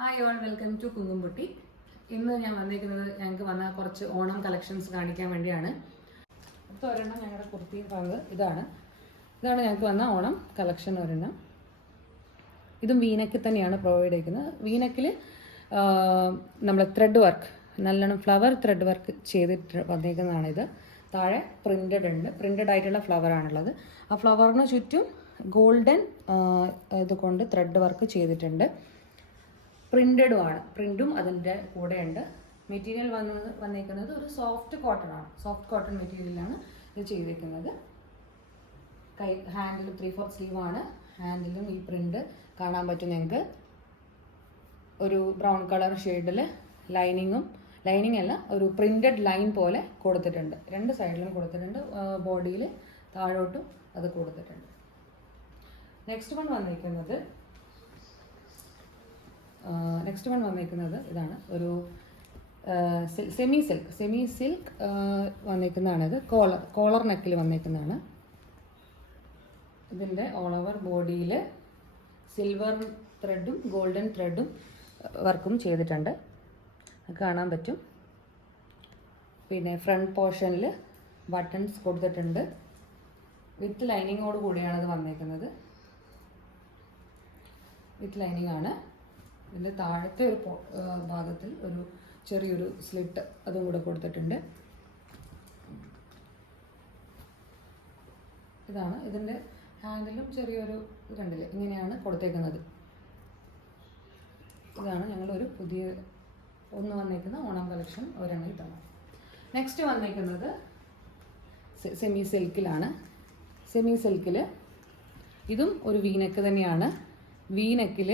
Hi all welcome to Kunkumpotti ഇന്ന് ഞാൻ വന്നിരിക്കുന്നത് ഞങ്ങൾക്ക് വന്ന കുറച്ച് ഓണം കളക്ഷൻസ് കാണിക്കാൻ വേണ്ടിയാണ്. അടുത്ത ഒരെണ്ണം ഞങ്ങളുടെ കുർത്തി ഭാഗത്ത് ഇതാണ്. ഇതാണ് ഞങ്ങൾക്ക് വന്ന ഓണം കളക്ഷൻ ഒരെണ്ണം. ഇതും വീനക്കിൽ തന്നെയാണ് പ്രൊവൈഡ് ചെയ്യുന്നത് വീനക്കിൽ നമ്മൾ ത്രെഡ് വർക്ക് നല്ലോണം ഫ്ലവർ ത്രെഡ് വർക്ക് ചെയ്തിട്ട് ഇത്. താഴെ പ്രിന്റഡ് ഉണ്ട്. പ്രിന്റഡ് ആയിട്ടുള്ള ഫ്ലവർ ആണുള്ളത്. ആ ഫ്ലവറിന് ചുറ്റും ഗോൾഡൻ ഇതുകൊണ്ട് ത്രെഡ് വർക്ക് ചെയ്തിട്ടുണ്ട്. പ്രിന്റഡും ആണ് പ്രിന്റും അതിന്റെ കൂടെയുണ്ട്. മെറ്റീരിയൽ വന്ന് വന്നേക്കുന്നത് ഒരു സോഫ്റ്റ് കോട്ടൺ ആണ് സോഫ്റ്റ് കോട്ടൺ മെറ്റീരിയലാണ് ഇത് ചെയ്തിരിക്കുന്നത് കൈ ഹാൻഡിൽ ത്രീ ഫോർ ആണ് ഹാൻഡിലും ഈ പ്രിന്റ് കാണാൻ പറ്റും നിങ്ങൾക്ക്. ഒരു ബ്രൗൺ കളർ ഷെയ്ഡിൽ ലൈനിങ്ങും ലൈനിങ് അല്ല ഒരു പ്രിന്റഡ് ലൈൻ പോലെ കൊടുത്തിട്ടുണ്ട്. രണ്ട് സൈഡിലും കൊടുത്തിട്ടുണ്ട്. ബോഡിയിൽ താഴോട്ടും അത് കൊടുത്തിട്ടുണ്ട്. നെക്സ്റ്റ് വൺ വന്നിരിക്കുന്നത് നെക്സ്റ്റ് വൺ വന്നേക്കുന്നത് ഇതാണ്. ഒരു സെമി സിൽക്ക് സെമി സിൽക്ക് വന്നേക്കുന്നതാണ് ഇത്. കോളർ കോളർ നെക്കിൽ വന്നേക്കുന്നതാണ്. ഇതിന്റെ ഓൾ ഓവർ ബോഡിയിൽ സിൽവർ ത്രെഡും ഗോൾഡൻ ത്രെഡും വർക്കും ചെയ്തിട്ടുണ്ട്. കാണാൻ പറ്റും. പിന്നെ ഫ്രണ്ട് പോർഷനിൽ ബട്ടൺസ് കൊടുത്തിട്ടുണ്ട്. വിത്ത് ലൈനിങ്ങോട് കൂടിയാണ് ഇത് വന്നേക്കുന്നത്. വിത്ത് ലൈനിങ് ആണ്. ഇതിന്റെ താഴത്തെ ഒരു ഭാഗത്തിൽ ഒരു ചെറിയൊരു സ്ലിറ്റ് അതും കൂടെ കൊടുത്തിട്ടുണ്ട്. ഇതാണ് ഇതിന്റെ ഹാൻഡിലും ചെറിയൊരു ഇതുണ്ടല്ലേ ഇങ്ങനെയാണ് കൊടുത്തേക്കുന്നത്. ഇതാണ് ഞങ്ങളൊരു പുതിയ ഒന്ന് വന്നേക്കുന്ന ഓണം കളക്ഷൻ ഒരെണ്ണം ഇതാണ്. നെക്സ്റ്റ് വന്നേക്കുന്നത് സെമി സിൽക്കിലാണ് സെമി സിൽക്കിൽ ഇതും ഒരു വീനക്ക് തന്നെയാണ്. വീനെക്കിൽ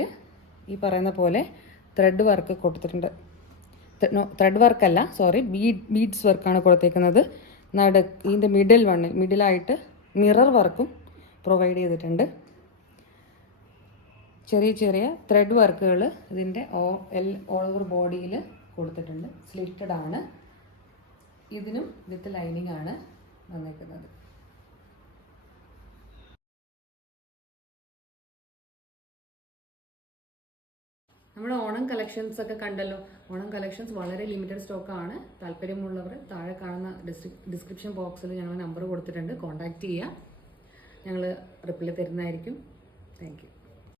ഈ പറയുന്ന പോലെ ത്രെഡ് വർക്ക് കൊടുത്തിട്ടുണ്ട്. ത്രെഡ് വർക്കല്ല സോറി ബീഡ് ബീഡ്സ് വർക്കാണ് കൊടുത്തേക്കുന്നത്. നട ഇതിന്റെ മിഡിൽ വണ്ണിൽ മിഡിലായിട്ട് മിറർ വർക്കും പ്രൊവൈഡ് ചെയ്തിട്ടുണ്ട്. ചെറിയ ചെറിയ ത്രെഡ് വർക്കുകൾ ഇതിന്റെ ഓ എൽ ഓൾ ഓവർ ബോഡിയിൽ കൊടുത്തിട്ടുണ്ട്. സ്ലിറ്റഡ് ആണ്. ഇതിനും വിത്ത് ലൈനിങ് ആണ് വന്നേക്കുന്നത്. നമ്മുടെ ഓണം കളക്ഷൻസ് ഒക്കെ കണ്ടല്ലോ. ഓണം കളക്ഷൻസ് വളരെ ലിമിറ്റഡ് സ്റ്റോക്ക് ആണ്. താല്പര്യമുള്ളവർ താഴെ കാണുന്ന ഡിസ്ക്രിപ്ഷൻ ബോക്സിൽ ഞങ്ങൾ നമ്പർ കൊടുത്തിട്ടുണ്ട്. കോൺടാക്റ്റ് ചെയ്യുക ഞങ്ങൾ റിപ്ലൈ തരുന്നതായിരിക്കും. താങ്ക്